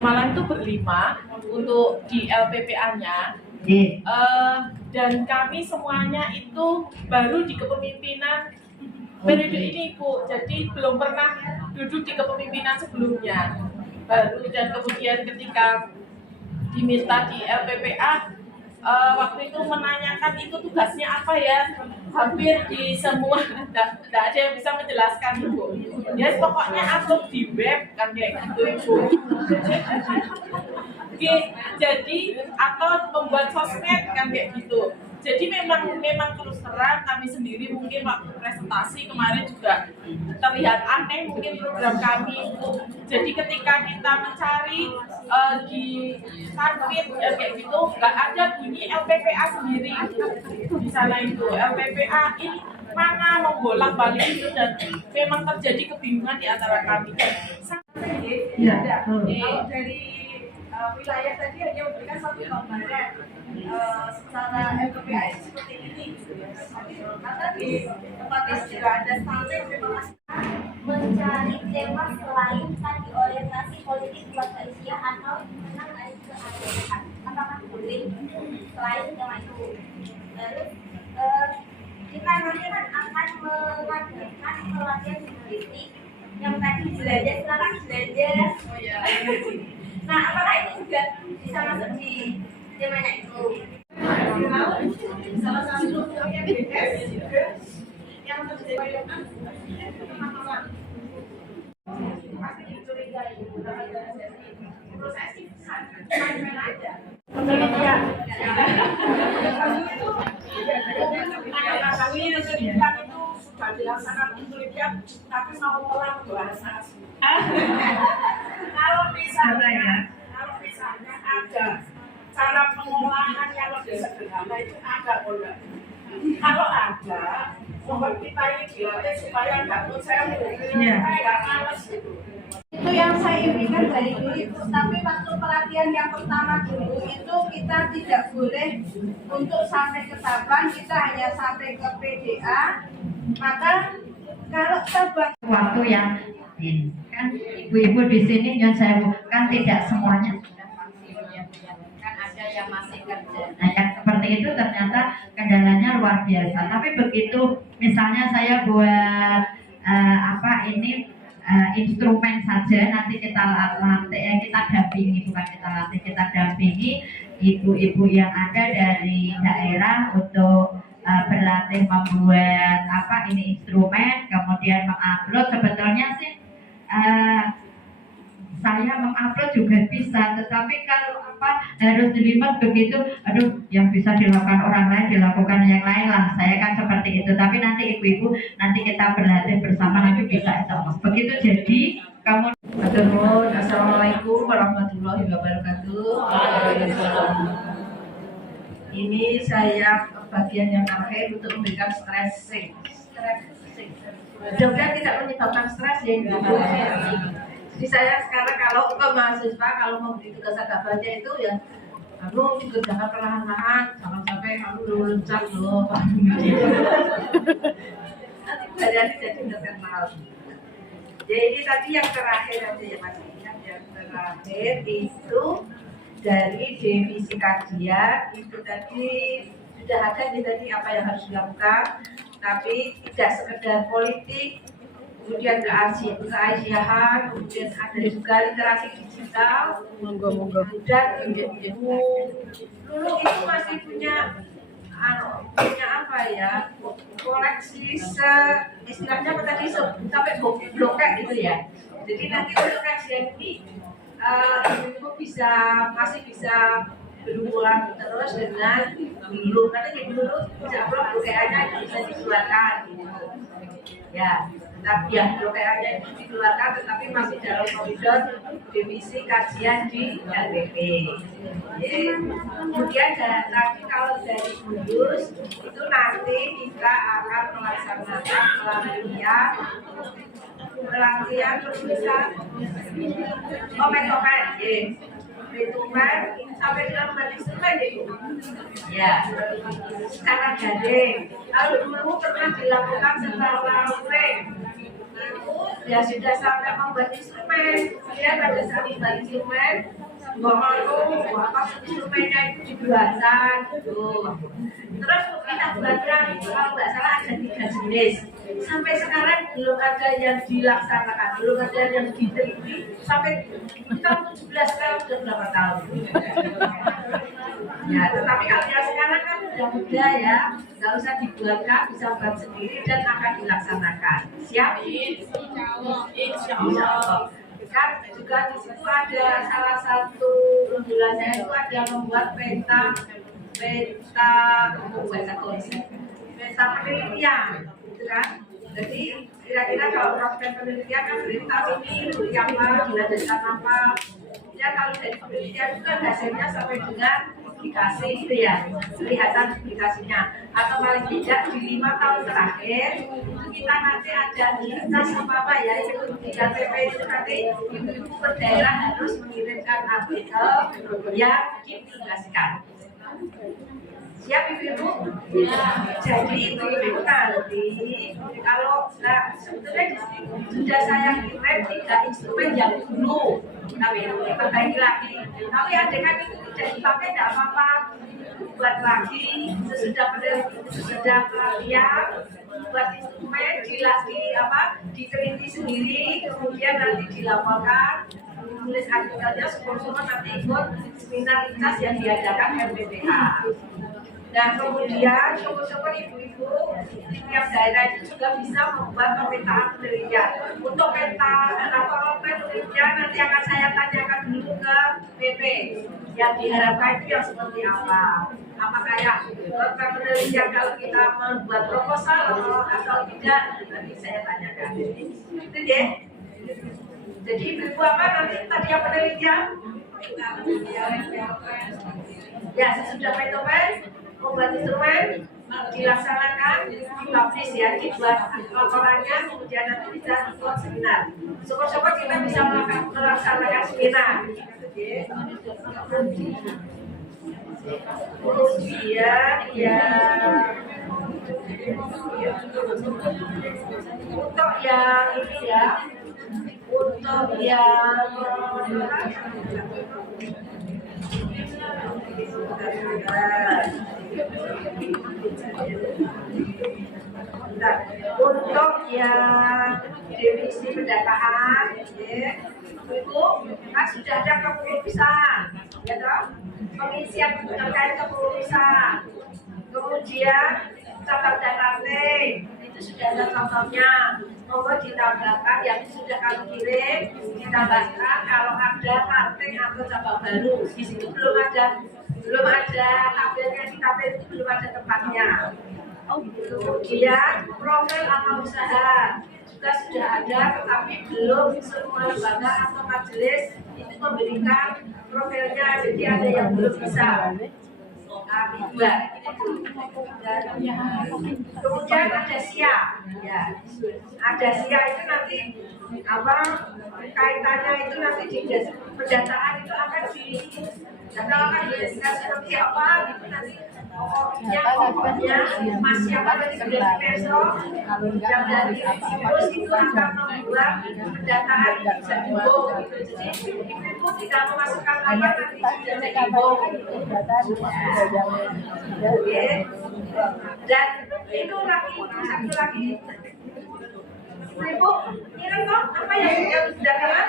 Malang itu berlima untuk di LPPA-nya. Dan kami semuanya itu baru di kepemimpinan periode ini, Bu. Jadi belum pernah duduk di kepemimpinan sebelumnya. Baru, dan kemudian ketika diminta di LPPA, waktu itu menanyakan itu tugasnya apa ya, hampir di semua tidak ada yang bisa menjelaskan, Ibu. Ya pokoknya upload di web kan kayak gitu, Ibu. Jadi atau membuat sosmed kan kayak gitu. Jadi memang terus terang kami sendiri mungkin waktu presentasi kemarin juga terlihat aneh mungkin program kami itu. Jadi ketika kita mencari di Sarfit kayak gitu nggak ada bunyi LPPA sendiri di sana itu. LPPA ini mana membolak balik itu, dan memang terjadi kebingungan di antara kami. Ya, kalau dari wilayah tadi hanya memberikan satu gambaran secara LPPA itu seperti ini, karena di tempat ini juga ada stunting memang masih mencari tema selain tadi orientasi politik buat Asia atau tentang keagamaan, apakah boleh selain tema itu? Terus kita nanti kan akan mengadakan pelatihan politik yang tadi belajar sekarang belajar. Nah, apakah itu juga bisa masuk di temanya itu? salah satu yang BPS juga yang terjadi pasti dicurigai prosesif main-main aja penelitian kami penelitian itu sudah dilaksanakan penelitian tapi mau pulang bahasa kalau misalnya ada cara pengolahan yang lebih sederhana itu ada boleh. Kalau ada, mohon kita ini dilatih supaya nggak kecewa, nggak males gitu. Itu yang saya impikan dari dulu itu, tapi waktu pelatihan yang pertama dulu itu kita tidak boleh untuk sampai ke Sabang, kita hanya sampai ke PDA. Maka kalau Sabang waktu yang kan ibu-ibu di sini yang saya kan tidak semuanya sudah vaksin, kan ada yang masih kerja. Nah yang seperti itu ternyata kendalanya luar biasa. Tapi begitu misalnya saya buat instrumen saja, nanti kita latih, kita dampingi, bukan kita latih, kita dampingi ibu-ibu yang ada dari daerah untuk berlatih membuat instrumen, kemudian mengupload. Sebetulnya sih saya mengupload juga bisa, tetapi kalau harus dilihat begitu, yang bisa dilakukan orang lain dilakukan yang lain lah. Saya kan seperti itu. Tapi nanti ibu-ibu nanti kita berlatih bersama, nanti bisa begitu. Jadi kamu Assalamualaikum warahmatullahi wabarakatuh. Ini saya bagian yang terakhir untuk memberikan stressing. Mudah-mudahan tidak menyebabkan stres ya. Jadi saya sekarang kalau ke mahasiswa kalau memberi tugas agak baca itu ya dikerjakan perlahan-lahan, jangan sampai loncat loh. Jadi terkenal. Jadi tadi yang terakhir aja ya Mas, yang terakhir itu dari divisi kajian itu tadi sudah ada tadi apa yang harus dilakukan, tapi tidak sekedar politik, kemudian keasiahan, kemudian ada juga literasi digital, dan dulu itu masih punya apa ya, koleksi istilahnya apa tadi sampai blokek gitu ya. Jadi nanti untuk kajian ini itu masih bisa berhubungan terus dengan dulu, karena dulu bisa blokeannya bisa dikeluarkan gitu. Ya, tapi ya blokeannya itu dikeluarkan, tetapi masih dalam koridor divisi kajian di LPP. Kemudian nanti kalau dari Kudus itu nanti kita akan melaksanakan pelatihan penulisan komen-komen, perhitungan sampai dengan membuat instrumen itu. Ya, secara daring. Kalau dulu pernah dilakukan secara langsung, itu ya sudah sampai membuat instrumen. Kemudian pada saat membuat instrumen, apa instrumennya itu dibuatkan gitu. Terus kita buatkan, kalau nggak salah ada 3 jenis. Sampai sekarang belum ada yang dilaksanakan, belum ada yang diteliti. Sampai kita 17 sekarang sudah berapa tahun? Ya, tetapi kalau yang sekarang kan sudah mudah ya, nggak usah dibuatkan, bisa buat sendiri dan akan dilaksanakan. Siap? Insya Allah. Kan juga di situ ada salah satu unggulannya itu ada membuat peta konsep, peta penelitian, gitu kan? Jadi kira-kira kalau proses penelitian kan berarti tahun ini apa, dilanjutkan apa? Ya kalau dari penelitian itu kan hasilnya sampai dengan publikasi gitu ya, kelihatan publikasinya. Atau paling tidak di 5 tahun terakhir itu kita nanti ada lintas apa ya, itu di KTP itu nanti ibu-ibu per daerah harus mengirimkan artikel yang dipublikasikan. Siap ibu-ibu? Ya. Jadi ibu-ibu nanti kalau sebetulnya di sini sudah saya kirim 3 instrumen yang dulu, tapi diperbaiki lagi. Tapi adegan itu tidak dipakai tidak apa-apa, buat lagi sesudah pelatihan, buat instrumen diteliti sendiri, kemudian nanti dilaporkan, tulis artikelnya, syukur-syukur nanti ikut seminar lintas yang diadakan RPPA. Dan kemudian syukur-syukur ibu-ibu di tiap daerah itu juga bisa membuat pemetaan penelitian. Untuk peta atau penelitian nanti akan saya tanyakan dulu ke PP yang diharapkan itu yang seperti apa. Apakah ya penelitian kalau kita membuat proposal atau tidak, nanti saya tanyakan. Itu deh. Jadi ibu apa nanti tadi yang penelitian? Ya sesudah petopen membuat instrumen dilaksanakan, dipublish ya, dibuat laporannya, kemudian nanti bisa ikut seminar. Syukur-syukur kita bisa melaksanakan seminar. Kemudian ya untuk yang ini ya, untuk yang untuk yang definisi pendataan, ya, itu kan sudah ada kepengurusan, ya toh, pengisian terkait kepengurusan, kemudian catat dan ranting, itu sudah ada contohnya. Mohon ditambahkan yang sudah kami kirim, ditambahkan kalau ada ranting atau cabang baru, di situ belum ada tabelnya, di tabel itu belum ada tempatnya. Kemudian profil amal usaha juga sudah ada, tetapi belum semua lembaga atau majelis itu memberikan profilnya, jadi ada yang belum bisa kami buat. Kemudian ada SIA, ya, ada SIA itu nanti apa kaitannya itu nanti di pendataan itu akan dijadikan seperti apa gitu nanti. Pokoknya masih apa dari besok yang dari terus itu akan membuat pendataan bisa dibom gitu. Jadi ibu tidak memasukkan apa nanti sudah jadi bom. Dan itu lagi satu lagi. Ibu, ini kok apa yang sudah kalah?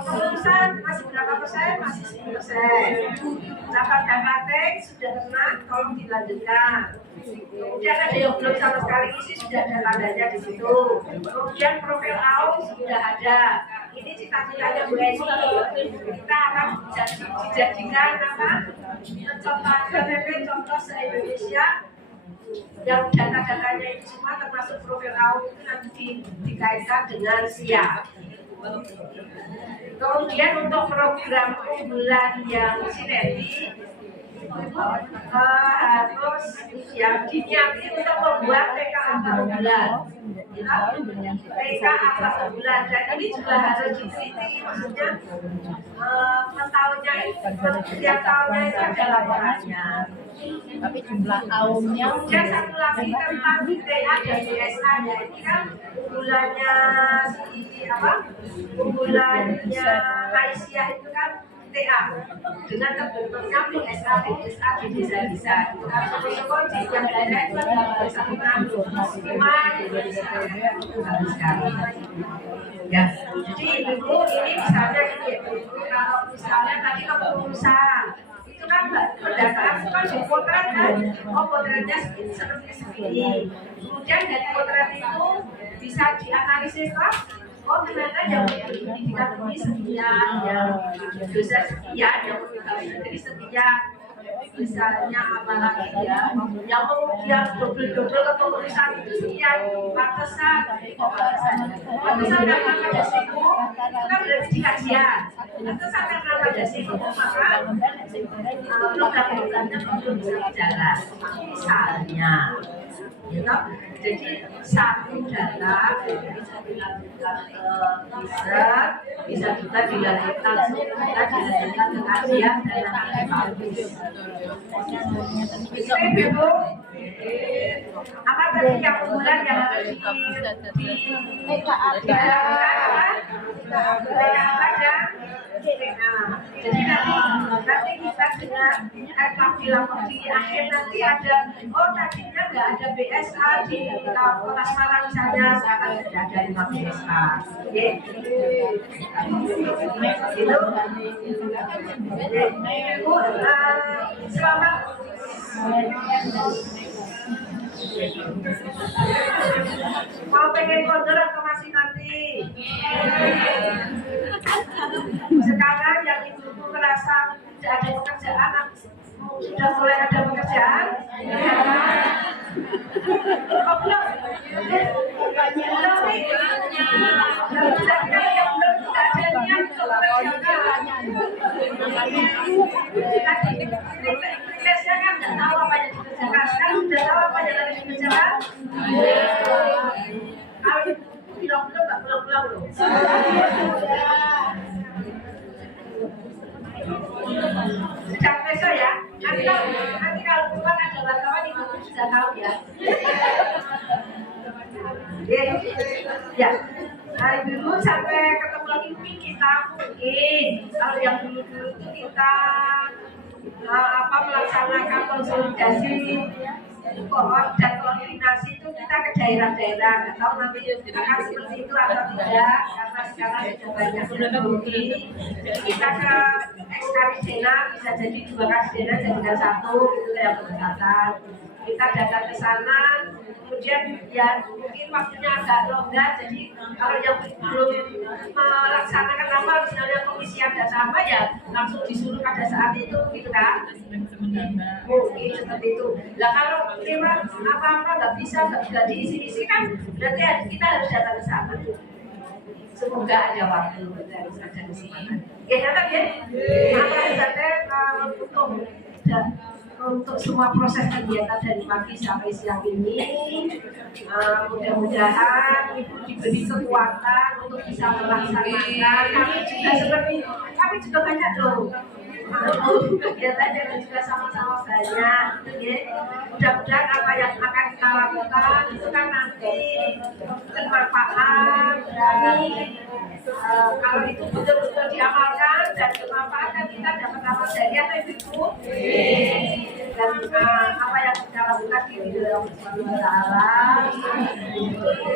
Kelulusan masih berapa persen? Masih 10%. Catat dan ranting sudah kena, tolong dilanjutkan. Kemudian ada yang belum sama sekali isi, sudah ada tandanya di situ. Kemudian profil AU sudah ada. Ini cita-citanya Bu Eni. Kita akan dijadikan apa? Contoh KTP, contoh se-Indonesia. Yang data-datanya itu semua termasuk profil AU itu nanti dikaitkan dengan SIA. Kemudian untuk program unggulan yang sinergi harus yang diniati untuk membuat TK Akbar unggulan. TK Akbar unggulan dan ini juga harus diteliti, maksudnya tahunnya itu Setiap tahunnya itu ada laporannya. Tapi jumlah tahunnya Kemudian satu lagi tentang TA dan BSA nya ini kan bulannya bulannya Aisyah itu kan TA dengan terbentuknya BSA di desa-desa itu kan syukur-syukur di yang daerah itu ada satu tahun cuma sekali ya. Jadi ibu ini misalnya ini kalau misalnya tadi kepengurusan itu kan pendataan itu kan potret kan, potretnya seperti kemudian dari potret itu bisa dianalisis kan, ternyata yang pendidikan ini sekian, yang dosen sekian, yang menteri sekian, misalnya apa lagi ya, yang double kepengurusan itu sekian, pantesan karena pada siku itu kan berarti di kajian, pantesan karena pada siku maka program-programnya belum bisa berjalan, misalnya gitu. Jadi satu data bisa dilanjutkan ke riset, bisa juga dilanjutkan ke kajian dan analisis. Ibu, apa tadi yang bulan yang harus jadi nanti kita dengan bilang di akhir nanti ada tadinya nggak ada BSA di Kota Semarang misalnya, sekarang sudah ada 5 BSA. Ibu selamat mau pengen kondor atau masih nanti? Sekarang yang ibu merasa tidak ada pekerjaan, sudah mulai ada pekerjaan? Oh belum? Belum nih? Yang belum tidak ada niat untuk pekerjaan. Tesnya kan tidak tahu apa yang dikerjakan, sekarang sudah tahu apa yang harus dikerjakan? Kalau ibu bilang belum, nggak pulang-pulang loh. Sejak besok ya, nanti kalau keluar ada wartawan ibu sudah tahu ya. Ya, nah ibu sampai ketemu lagi mungkin kita kalau yang dulu-dulu itu kita melaksanakan konsolidasi dan koordinasi itu kita ke daerah-daerah, nggak tahu nanti akan seperti itu atau tidak karena sekarang sudah banyak teknologi. Jadi kita ke Ekskaridena bisa jadi 2 Kadidena jadikan 1 itu yang berdekatan. Kita datang ke sana, kemudian ya mungkin waktunya agak longgar, jadi kalau yang belum melaksanakan apa misalnya komisi ada sama ya langsung disuruh pada saat itu gitu kan, mungkin seperti itu. Nah kalau lewat apa-apa nggak bisa diisi-isi kan berarti kita harus datang ke sana. Semoga ada waktu, kita harus ada kesempatan. Ya nyata ya, untuk semua proses kegiatan dari pagi sampai siang ini, mudah-mudahan ibu diberi kekuatan untuk bisa melaksanakan. Kami juga banyak loh kegiatan yang juga sama-sama banyak. Mudah-mudahan apa yang akan kita lakukan itu kan nanti bermanfaat. Kalau itu betul-betul diamalkan dan bermanfaat, kan kita dapat amal jariah ibu. Dan apa yang kita lakukan di Allah Subhanahu wa Ta'ala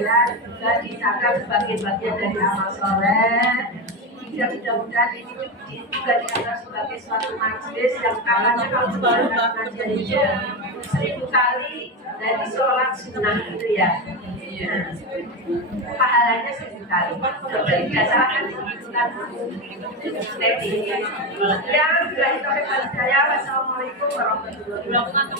dan juga dicatat sebagai bagian dari amal soleh. Ya mudah-mudahan ini juga dianggap sebagai suatu majelis yang katanya kalau sebagai pengajian itu 1000 kali dari sholat sunnah itu ya. Pahalanya 1000 kali. Jadi biasakan disebutkan ya, bila itu saya. Wassalamualaikum warahmatullahi wabarakatuh.